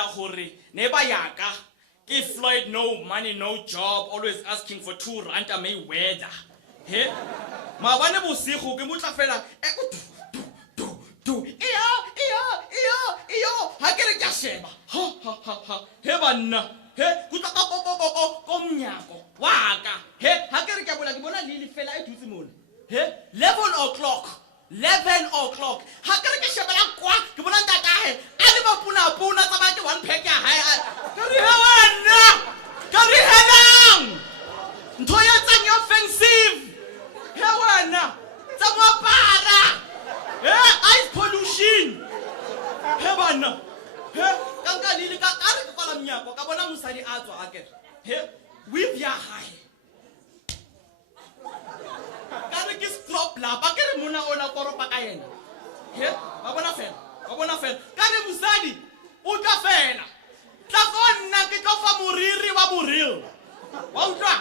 bolela gore neighbor yaka ke Floyd, no money, no job, always asking for 2 rand a Mayweather. He? Ma bane bosigo ke motla fela iyo ha ke re ke sheba ha he banna he kutla ka komnyako wa ka he ha ke re ke bona lili fela e dutse mona he 11 o'clock ha ke re ke shebela kwa ke bona ntatahe a le mapuna tsa ba ke one pack ya hae ka re he wena ka re helang ntho ya tsang yo offensive he wena tsa mo para ice pollution he bana he ka lili ka re ke kwala mnyako ka bona mosadi a tswa a ke he with ya hae ka re ke stop la ba ke re mona ona koropa ka yena he ba bona fela ka re mosadi o tla fela tla gonna ke tlo fa moriri wa boril wa utlwa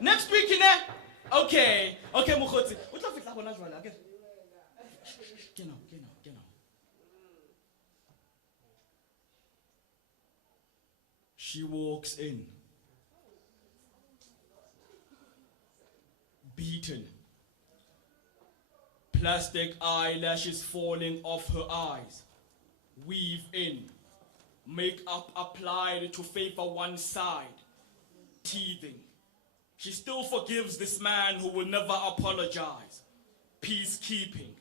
next week ne okay mogotsi o tla fitla bona jwala ke Genau. She walks in, beaten, plastic eyelashes falling off her eyes, weave in, makeup applied to favor one side, teething. She still forgives this man who will never apologize. Peacekeeping.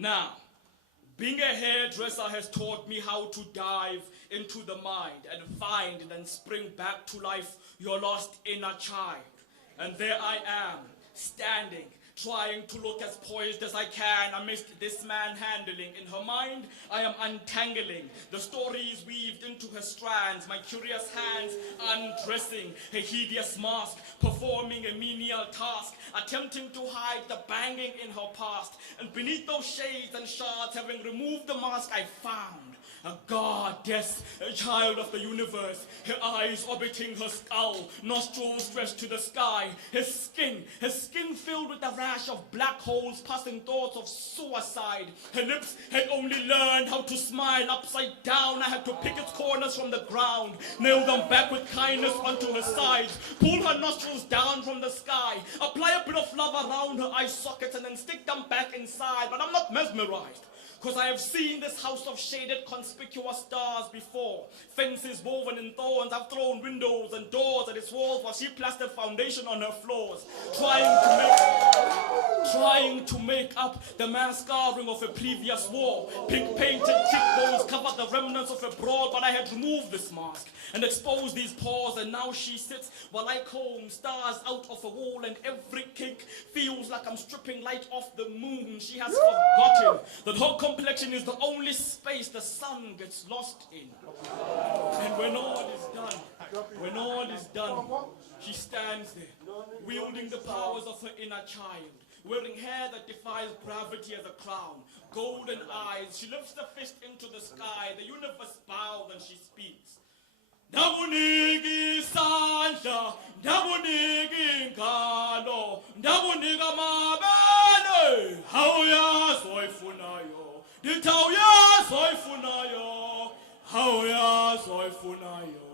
Now, being a hairdresser has taught me how to dive into the mind and find and then spring back to life your lost inner child. And there I am, standing, trying to look as poised as I can amidst this manhandling. In her mind, I am untangling the stories weaved into her strands, my curious hands undressing her hideous mask, performing a menial task, attempting to hide the banging in her past. And beneath those shades and shards, having removed the mask, I found a goddess, a child of the universe, her eyes orbiting her skull, nostrils stretched to the sky, her skin filled with a rash of black holes, passing thoughts of suicide. Her lips had only learned how to smile upside down. I had to pick its corners from the ground, nail them back with kindness onto her sides, pull her nostrils down from the sky, apply a bit of love around her eye sockets, and then stick them back inside. But I'm not mesmerized, because I have seen this house of shaded conspicuous stars before. Fences woven in thorns, I've thrown windows and doors at its walls while she plastered foundation on her floors, trying to make up the mass scarring of a previous war. Pink painted cheekbones covered the remnants of a broad, but I had removed this mask and exposed these pores, and now she sits while I comb stars out of a wall, and every kink feels like I'm stripping light off the moon. She has forgotten that her complexion is the only space the sun gets lost in. And when all is done, she stands there, wielding the powers of her inner child, wearing hair that defies gravity as a crown, golden eyes. She lifts the fist into the sky, the universe bows, and she speaks. Ndakuniki sandla, ndakuniki ngalo, ndakunika mabele, hawuyazi oyifunayo, ndithi awuyazi oyifunayo, hawuyazi oyifunayo.